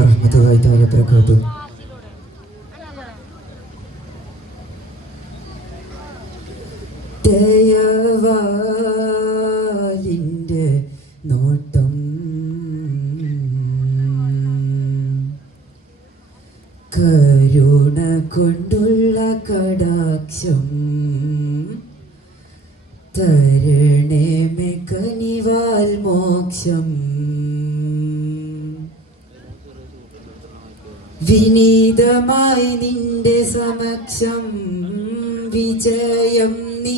വറഹ്മത്തുള്ളാഹി തആല വബറകാതുഹു. ദയവാലിൻ്റെ നോട്ടം കരുണ കൊണ്ടുള്ള കടാക്ഷം തരണമേ കനിവാൽ മോക്ഷം വിനീതമായി നിന്റെ സമക്ഷം വിജയം നീ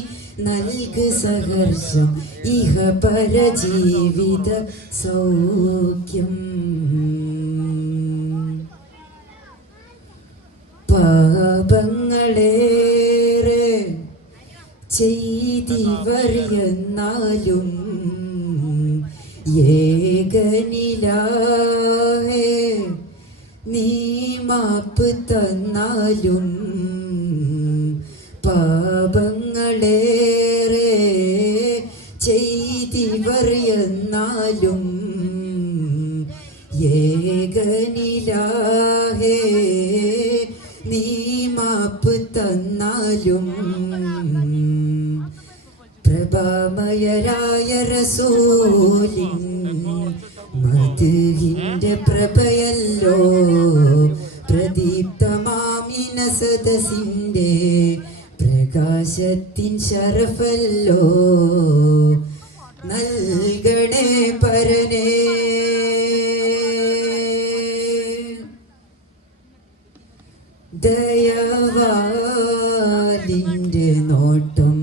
നൽകു സഹർഷം ഇഹ പരജീവിത സൗഖ്യം പാപങ്ങളേറെ ചെയ്തിവർ എന്നാലും ഏകനിലാഹേ നീ മാപ്പ് തന്നാലും പാപങ്ങളേറെ ചെയ്തിവർ എന്നാലും ഏകനിലാഹേ നീ മാപ്പ് തന്നാലും പ്രഭാമയരായ റസൂലിൻ മദ്ഹിന്റെ പ്രഭയല്ലോ പ്രദീപ്തമാമിന സദസിന്റെ പ്രകാശത്തിൻ ശരഫല്ലോ നൽകണേ പരനേ ദയവാലിൻ്റെ നോട്ടം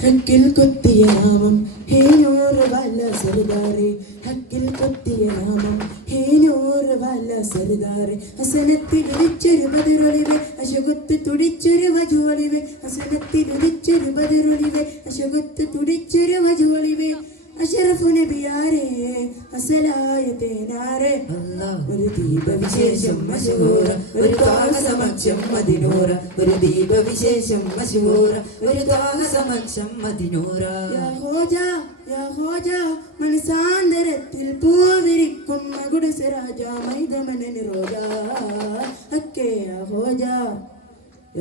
ഹക്കിൽ കൊത്തിയ നാമം ഹേനൂർ വല്ല സർദാറെ ഹക്കിൽ കൊത്തിയ നാമം ഹേനൂർ വല്ല സർദാറെ ഹസനത്തിൽ ഉദിച്ചൊരു ബദറൊളിവേ അശകുത്ത് തുടിച്ചൊരു വജുവളിവേ ഹസനത്തിൽ ഉദിച്ചൊരു ബദറൊളിവേ അശകുത്ത് തുടിച്ചൊരു വജുവളിവേ അഷറഫു നബിയാരേ അസലായ തേനാരേ ഒരു ദീപവിശേഷം മശഹൂറ ഒരു ത്വാഹ സമക്ഷം മദിനൂറ ഒരു ദീപവിശേഷം മശഹൂറ ഒരു ത്വാഹ സമക്ഷം മദിനൂറ യാ ഹോജ മനസാന്തരത്തിൽ പൂവിരിക്കുന്ന ഗുഡസരാജ മൈദമനനി റോജ അക്കേ യാ ഹോജ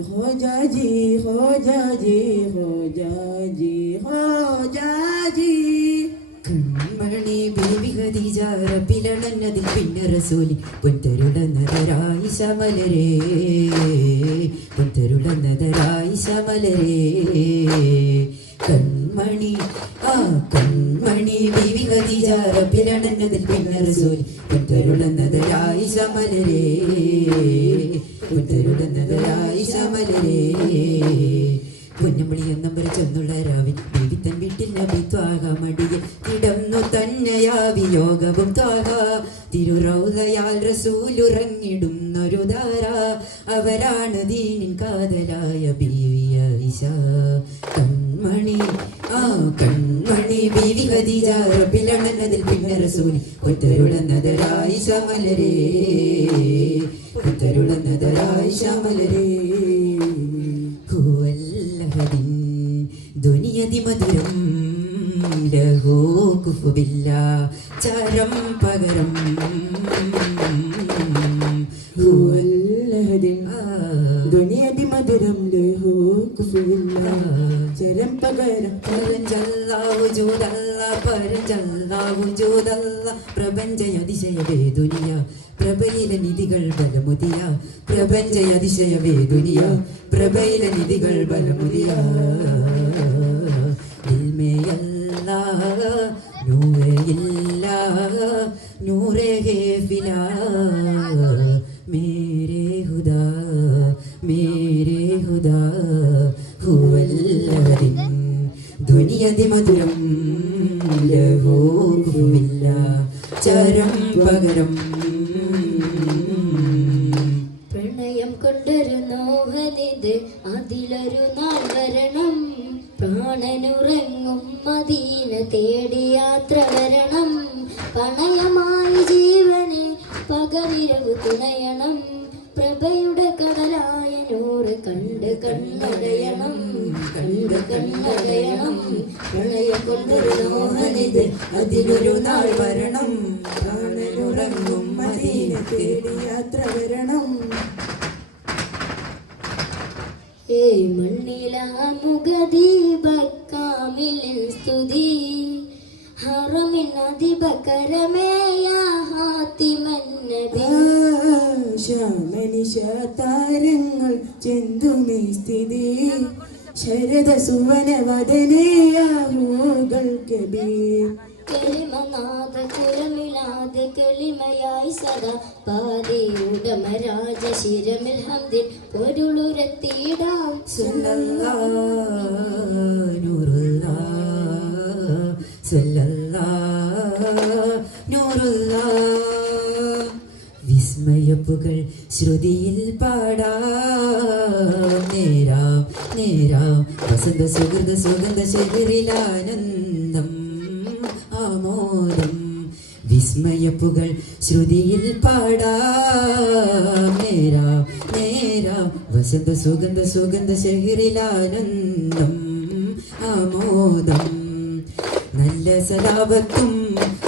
ഹോജാജി ഹോജാജി ഹോജാജി ഹോജാജി കൺമണി ബീവി ഖദീജ റബ്ബിലണന്നതിൽ പിന്നെ റസൂലി പൊൻതരുളന്നതരായി ശമലരേ പൊൻതരുളന്നതരായി ശമലരേ കൺമണി കൺമണി ബീവി ഖദീജ റബ്ബിലണന്നതിൽ പിന്നെ റസൂലി പൊൻതരുളന്നതരായി ശമലരേ പൊൻതരുളന്നതരായി ശമലരേ പൊന്നമണി എന്നമ്പര ചെന്നുള്ള രാവിൽ ബീവി തൻ വീട്ടിൽ നബി ത്വാഹ മടിയിൽ കിടന്നു തന്നെയാ വിയോഗവും ത്വാഹ തിരുറൗദയാൽ റസൂലുറങ്ങിടുന്നൊരു ധാര അവരാണ് ദീനിൻ കാതലായ ബീവി ആയിഷ കൺമണി കൺമണി ബീവി ഖദീജ റബ്ബിലണന്നതിൽ പിന്നെ റസൂലി പൊൻതരുളന്നതരായി ശമലരേ പൊൻതരുളന്നതരായി ശമലരേ ദുനിയതി മധുരം ലഹോ കുഫുബില്ല ചരം പകരം ദുനിയതി മധുരം ലഹോ കുഫുബില്ല ചരം പകരം പ്രപഞ്ചയതിശയവേ ദുനിയ പ്രഭയിലെ നിധികൾ ബലമുതിയ പ്രപഞ്ചയതിശയവേ ദുനിയ പ്രഭയിലെ നിധികൾ ബലമുതിയ ഇൽമയല്ല നൂറയില്ല നൂറേ ഫില മേരേ ഹുദാ ഹുവല്ലദിൻ ദുനിയതി മധുരം ലഹോവില്ല ചരം പകരം പ്രണയം കൊണ്ടൊരു മോഹനിത് അതിലൊരു നാൾ വരണം പ്രാണനുറങ്ങും മദീന തേടി യാത്ര വരണം പണയമായി ജീവനെ പകലിരവ് തുണയണം പ്രഭയുടെ കടലായ നൂറ് കണ്ട് കണ്ണടയണം, കണ്ട് കണ്ണടയണം. പ്രണയം കൊണ്ടൊരു മോഹനിത് അതിലൊരു നാൾ വരണം, പ്രാണനുറങ്ങും മദീന തേടി യാത്ര വരണം. മണ്ണിലാമുഖദീപക്കാമിലിൻ സ്തുതി ഹറമിനധിപകരമേയ ഹാത്തിമൻ നബി. ശ്യാമനിശാതാരങ്ങൾ ചെന്തുമേ സ്ഥിതി ശരദ സുവനവദനേയാഹൂകൾ കബീർ. കെളിമനാഥ കുലമിലാതെ കെളിമയായി സദാ പാതി ഉടമരാജ ശിരമിൽ ഹംദിൻ പൊരുളുരത്തിയിടാം. വിസ്മയപ്പുകൾ ശ്രുതിയിൽ പാടാം, നേരാം നേരാം വസന്ത സുഹൃത സുഗന്ധ ശരീരിലാനന്ദം ആമോദം. വിസ്മയപ്പുകൾ ശ്രുതിയിൽ പാടാം, നേരാം നേരാം വസന്ത സുഗന്ധ സുഗന്ധ ശരീരിലാനന്ദം ആമോദം. നല്ല സലാവത്തും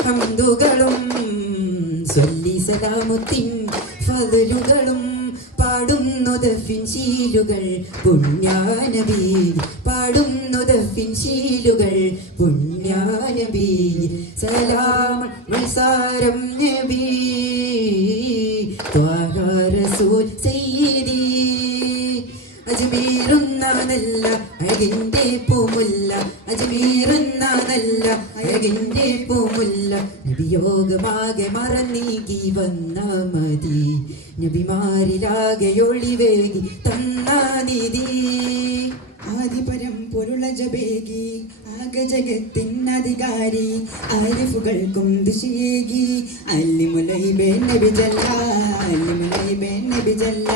ഹംദുകളും സ്വല്ലി സലാമുത്തിൻ ഫദ്ലുകളും പാടുന്നു ദഫിൻ ശീലുകൾ പുണ്യാനബി, പാടുന്നു ദഫിൻ ശീലുകൾ പുണ്യാനബി. സലാം നിസാരം നബി ത്വാഹ റസൂൽ സയ്യിദി. അജ്മീറുന്ന നല്ല അഴകിൻ്റെ പൂമുല്ല, അജ്മീറുന്ന നല്ല അഴകിൻ്റെ പൂമുല്ല. നബിയോഗമാകെ മറന്നീകി വന്ന മതി, നബിമാരിലാകെ ഒളിവേകി തന്ന നിധി. ആദിപരം പൊരുള ജബേകി ആക ജഗത്തിനധികാരി ആരിഫുകൾക്കും ദിശയേകി അല്ലിമുലൈബേ നബി ജല്ല, അല്ലിമുലൈബേ നബി ജല്ല.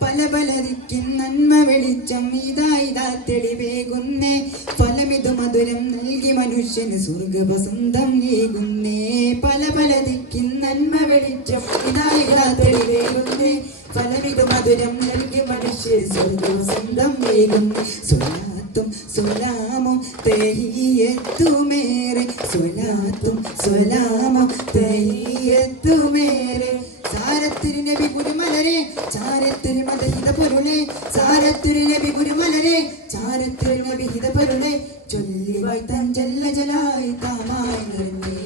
പല പല ദിക്കിൻ നന്മ വെളിച്ചം ഇതാ ഇതാ തെളിവേകുന്നേ, ഫലമിതു മധുരം നൽകി മനുഷ്യന് സ്വർഗവസന്തം ഏകുന്നേ. പല പല ദിക്കിൻ നന്മ വെളിച്ചം ഇതാ ഇതാ തെളിവേകുന്നേ, ഫലമിതു മധുരം നൽകി മനുഷ്യന് സ്വർഗവസന്തം ഏകുന്നേ. സ്വലാത്തും സ്വലാമും തഹിയ്യത്തുമേറെ, സ്വലാത്തും സ്വലാമും തഹിയ്യത്തുമേറെ. സാരത്തിരു നബി ഗുരുമലരെ ചാരത്തിരു മദഹിത പൊരുളെ, സാരത്തിരു നബി ഗുരുമലരെ ചാരത്തിരു നബി ഹിത പൊരുളെ. ചൊല്ലി വായ്ത്താൻ ജല്ല ജലായി താമായി നിറഞ്ഞേ,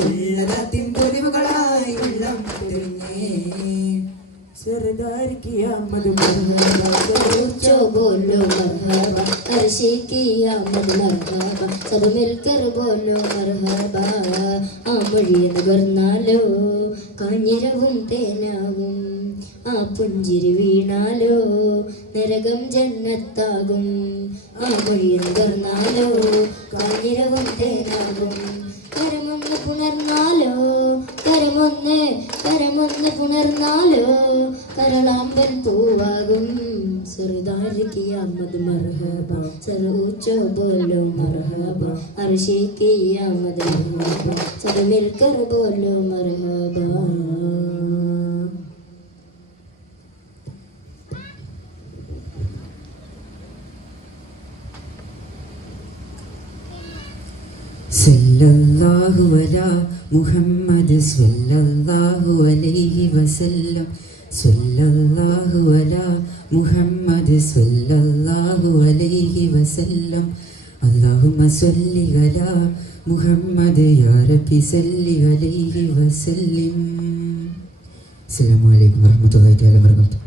ഉള്ളതാത്തിൻ പൊലിവുകളായി ഉള്ളം തിരിഞ്ഞേ. सरदार की आमद मरहबा, जो बोलो मरहबा, अर्शी की आमद मरहबा, सब मिलकर बोलो मरहबा. ആ മൊഴിയെന്ന് പറഞ്ഞാലോ കാഞ്ഞിരവും തേനാവും, ആ പുഞ്ചിരി വീണാലോ നരകം ജന്നത്താകും. ആ മൊഴിയെന്ന് പറഞ്ഞാലോ കാഞ്ഞിരവും തേനാകും. കരമൊന്ന് പുണർന്നാലോ, കരമൊന്ന് കരമൊന്ന് പുണർന്നാലോ കരളാമ്പൻ പൂവാകും. सरदार की आमद मरहबा, सर ऊंचो बोलो मरहबा, अर्शी की आमद मरहबा, सब मिलकर बोलो मरहबा. സല്ലല്ലാഹു അലാ മുഹമ്മദ് സ്വല്ലല്ലാഹു അലൈഹി വസല്ലം, സല്ലല്ലാഹു അലാ മുഹമ്മദ് സ്വല്ലല്ലാഹു അലൈഹി വസല്ലം. അല്ലാഹുമ്മ സ്വല്ലി അലാ മുഹമ്മദ് യാ റബ്ബി സല്ലി അലൈഹി വസല്ലം. അസ്സലാമു അലൈക്കും വറഹ്മത്തുള്ളാഹി വബറകാതുഹു.